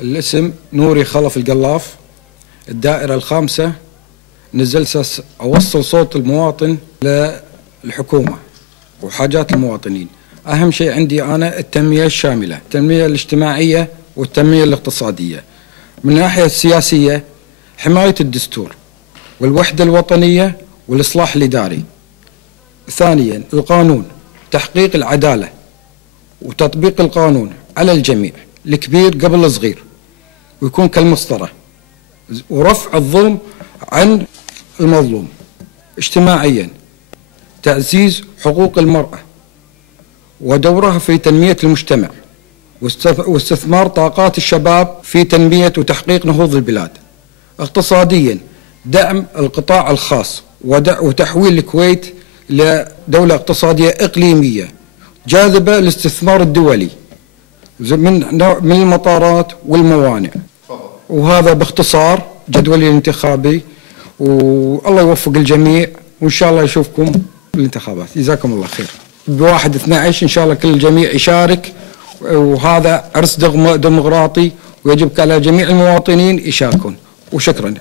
الاسم نوري خلف القلاف، الدائرة الخامسة. نزلت أوصل صوت المواطن للحكومة وحاجات المواطنين. أهم شيء عندي أنا التنمية الشاملة، التنمية الاجتماعية والتنمية الاقتصادية. من الناحية السياسية حماية الدستور والوحدة الوطنية والإصلاح الإداري. ثانيا القانون، تحقيق العدالة وتطبيق القانون على الجميع، الكبير قبل الصغير، ويكون كالمسطرة، ورفع الظلم عن المظلوم. اجتماعيا تعزيز حقوق المرأة ودورها في تنمية المجتمع، واستثمار طاقات الشباب في تنمية وتحقيق نهوض البلاد. اقتصاديا دعم القطاع الخاص وتحويل الكويت لدولة اقتصادية إقليمية جاذبة للاستثمار الدولي من المطارات والموانئ. وهذا باختصار جدولي الانتخابي، والله يوفق الجميع، وإن شاء الله يشوفكم بالانتخابات. جزاكم الله خير. ب1/12 إن شاء الله كل الجميع يشارك، وهذا عرس ديمقراطي ويجب على جميع المواطنين يشاركون. وشكرا.